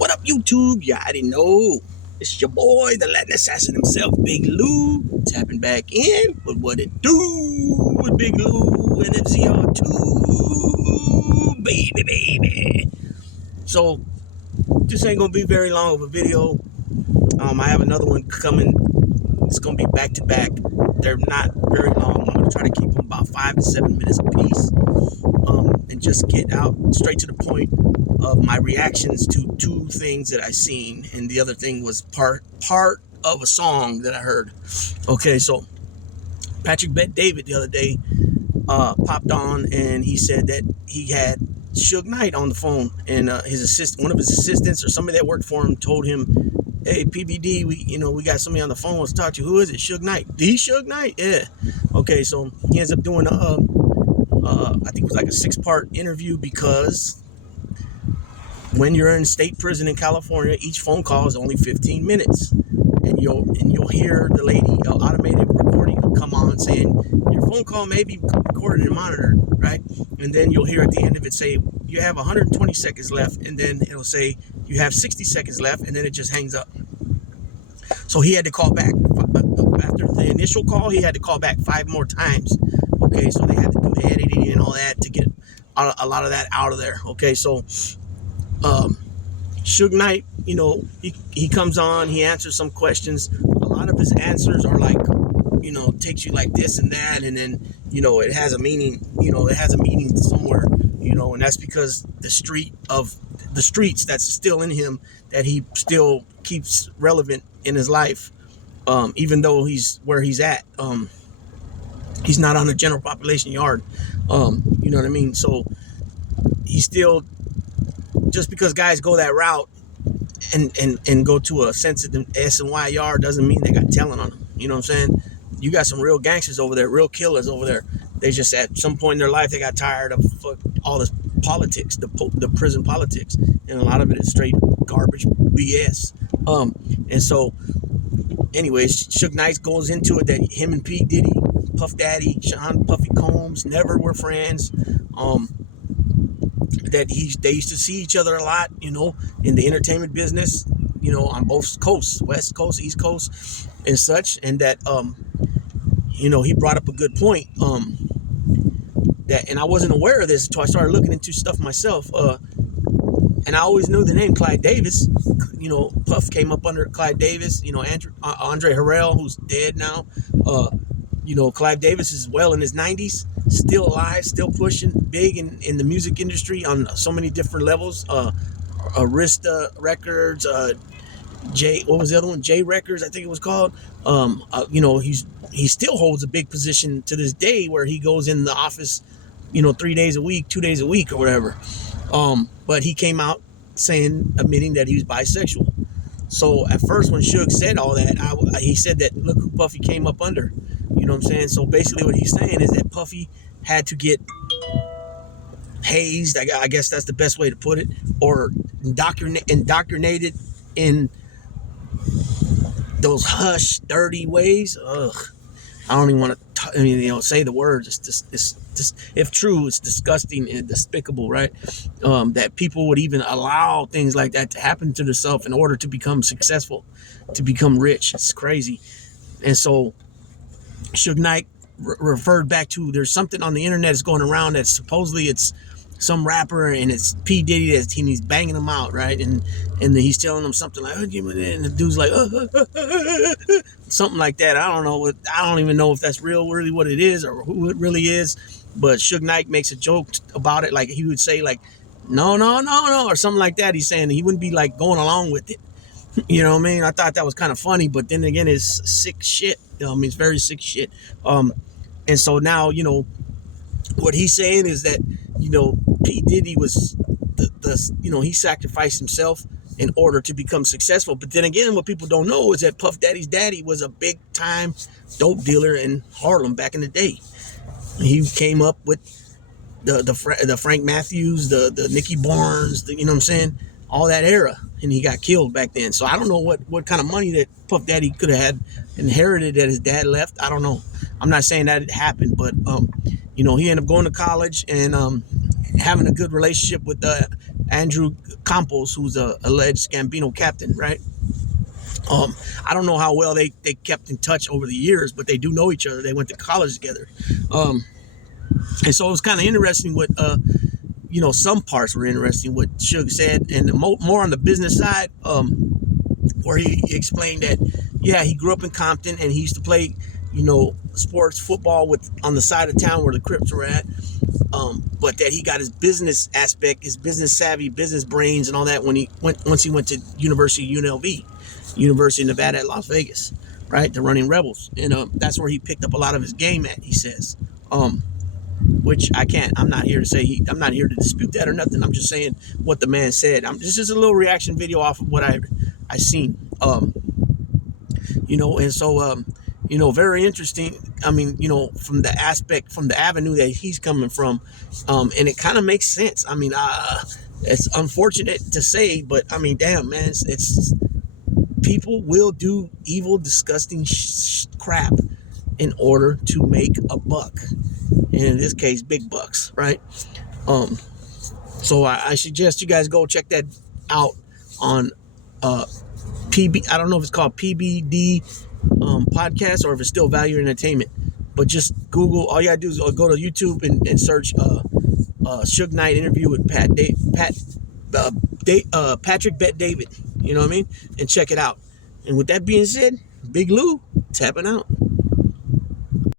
What up, YouTube? Yeah, I didn't know. It's your boy, the Latin assassin himself, Big Lou, tapping back in with what it do with Big Lou and FZR2, baby. So, this ain't gonna be very long of a video. I have another one coming. It's gonna be back to back. They're not very long. I'm gonna try to keep them about 5 to 7 minutes apiece, and just get out straight to the point of my reactions to two things that I seen, and the other thing was part of a song that I heard. Okay, so Patrick Bet David the other day popped on, and he said that he had Suge Knight on the phone, and one of his assistants or somebody that worked for him told him, "Hey, PBD, we got somebody on the phone wants to talk to you. Who is it? Suge Knight? The Suge Knight? Yeah." Okay, so he ends up doing I think it was like a 6-part interview, because when you're in state prison in California, each phone call is only 15 minutes, and you'll hear the lady automated recording come on saying your phone call may be recorded and monitored, right? And then you'll hear at the end of it say you have 120 seconds left, and then it'll say you have 60 seconds left, and then it just hangs up. So he had to call back after the initial call. He had to call back 5 more times. Okay, so they had to do the editing and all that to get a lot of that out of there. Okay, so Suge Knight, he comes on, he answers some questions. A lot of his answers are like, takes you like this and that, and then it has a meaning. It has a meaning somewhere. And that's because the streets that's still in him, that he still keeps relevant in his life, even though he's where he's at. He's not on the general population yard. You know what I mean? So he's still, just because guys go that route and go to a sensitive S&Y yard doesn't mean they got talent on them. You know what I'm saying? You got some real gangsters over there, real killers over there. They just, at some point in their life, they got tired of all this politics, the prison politics, and a lot of it is straight garbage BS. And so, anyways, Suge Knight goes into it that him and P. Diddy, Puff Daddy, Sean Puffy Combs never were friends. That they used to see each other a lot, in the entertainment business, on both coasts, West Coast, East Coast, and such. And that, he brought up a good point. And I wasn't aware of this until I started looking into stuff myself. And I always knew the name Clyde Davis. Puff came up under Clyde Davis. Andre Harrell, who's dead now. Clive Davis is well in his 90s, still alive, still pushing big in the music industry on so many different levels. Arista Records, what was the other one? J Records, I think it was called. He still holds a big position to this day, where he goes in the office, 3 days a week, 2 days a week, or whatever. But he came out admitting that he was bisexual. So at first, when Suge said all that, he said that, look who Puffy came up under. You know what I'm saying? So basically what he's saying is that Puffy had to get hazed, I guess that's the best way to put it, or indoctrinated in those hush, dirty ways. Ugh. I don't even want to say the words. It's just, if true, it's disgusting and despicable, right? That people would even allow things like that to happen to themselves in order to become successful, to become rich. It's crazy. And so Suge Knight referred back to, there's something on the internet that's going around that supposedly it's some rapper, and it's P. Diddy, and he's banging him out, right? And he's telling him something like, give me that, and the dude's like, something like that. I don't know. I don't even know if that's really what it is, or who it really is. But Suge Knight makes a joke about it, like he would say, like, no, or something like that. He's saying he wouldn't be like going along with it. You know what I mean? I thought that was kind of funny, but then again, it's sick shit. It's very sick shit. And so now, what he's saying is that, P. Diddy was he sacrificed himself in order to become successful. But then again, what people don't know is that Puff Daddy's daddy was a big time dope dealer in Harlem back in the day. He came up with the Frank Matthews, the Nicky Barnes, all that era, and he got killed back then. So I don't know what kind of money that Puff Daddy could have had inherited that his dad left. I don't know. I'm not saying that it happened, but he ended up going to college and having a good relationship with Andrew Campos, who's a alleged Gambino captain, right? I don't know how well they kept in touch over the years, but they do know each other. They went to college together. And so it was kind of interesting what, some parts were interesting what Suge said, and more on the business side, where he explained that, yeah, he grew up in Compton and he used to play, sports football on the side of town where the Crips were at. But that he got his business aspect, his business savvy, business brains, and all that once he went to University UNLV, University of Nevada at Las Vegas, right? The Running Rebels, and that's where he picked up a lot of his game at. He says, which I'm not here to I'm not here to dispute that or nothing. I'm just saying what the man said. This is a little reaction video off of what I seen, and so very interesting. I mean, from the avenue that he's coming from, and it kind of makes sense. I mean, it's unfortunate to say, but I mean, damn, man, it's people will do evil, disgusting crap in order to make a buck, and in this case, big bucks, right? So I suggest you guys go check that out on PB. I don't know if it's called PBD podcast or if it's still Value Entertainment, but just Google. All you gotta do is go to YouTube and search Suge Knight interview with Patrick Bet David. You know what I mean? And check it out. And with that being said, Big Lou tapping out.